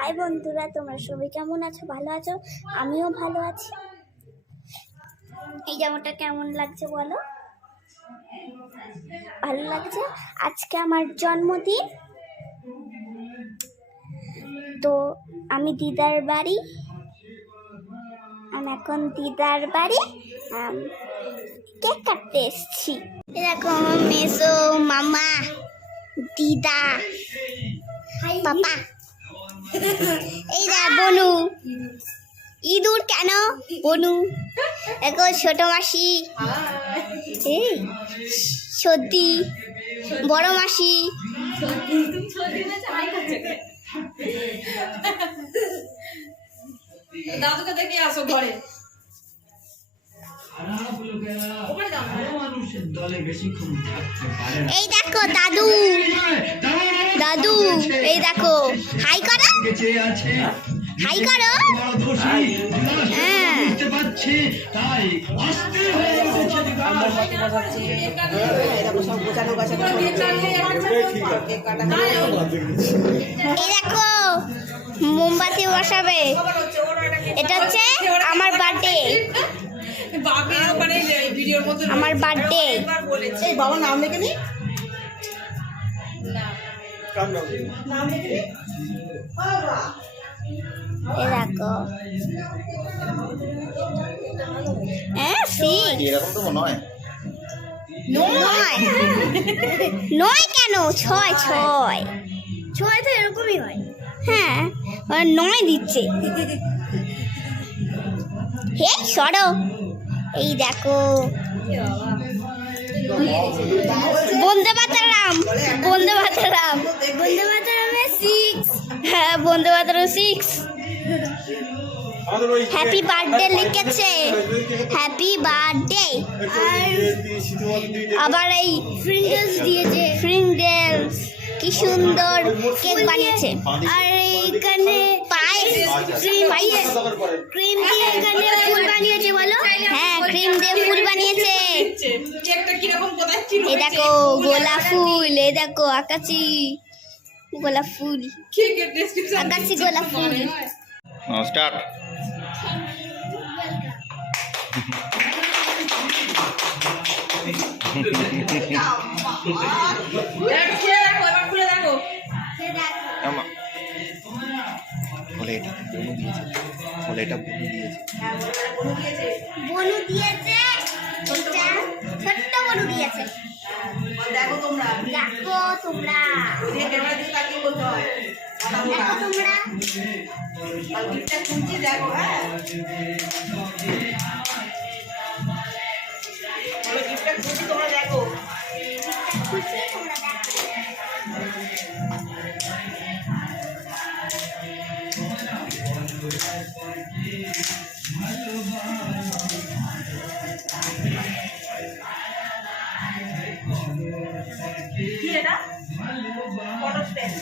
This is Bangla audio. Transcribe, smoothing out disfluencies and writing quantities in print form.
হাই বন্ধুরা, তোমরা সবাই কেমন আছো? ভালো আছো? আমিও ভালো আছি। এই জামাটা কেমন লাগছে বলো? ভালো লাগছে? আজকে আমার জন্মদিন, তো আমি দিদার বাড়ি, আমি এখন দিদার বাড়ি কেক কাটতে এসছি। এরকম মেসো, মামা, দিদা, পাপা, এই দেখ বনু। ইঁদুর কেন বনু? এখন ছোট মাসি, এই সর্দি, বড় মাসি, দাদুকে দেখে আসো ঘরে। এই দেখো দাদু, দাদু এই দেখো, হাই করো, হাই করো। এই দেখো মোমবাতি বসাবে, এটা হচ্ছে আমার বার্থডে, আমার বার্থডে। বাবা নাম লেখে নি, দেখো নয় কেন, ছয় ছয় ছয় তো এরকমই হয়। হ্যাঁ, নয় দিচ্ছে। হে সরো, এই দেখো বন্দে মাতরম, বন্দে মাতরম, বন্দে মাতরমে 6। হ্যাঁ, বন্দে মাতরম 6। হ্যাপি বার্থডে লিখেছে, হ্যাপি বার্থডে। আবার এই ফ্রিঙ্গলস দিয়েছে, ফ্রিঙ্গলস কি সুন্দর কেক বানিয়েছে। আর এইখানে পায়েস, ক্রিম দিয়ে এখানে ফুল বানিয়েছে বলো। হ্যাঁ, ক্রিম দিয়ে ফুল বানিয়েছে। এই দেখো গোলাপ ফুল, এই দেখো আকাশি গোলাপ ফুল, আকাশি গোলাপ ফুল। স্টার্ট। বলে এটা বনু দিয়েছে, বলে এটা বনু দিয়েছে, বনু দিয়েছে, এটা ছোট্ট বনু দিয়েছে। দেখো তোমরা, দেখো তোমরা, দেখো তোমরা, গিফটটা খুঁজছি দেখো। হ্যাঁ, গিফটটা খুঁজছি, তোমরা দেখো। খুশি তোমরা দেখো। কি এটা? Photo stand.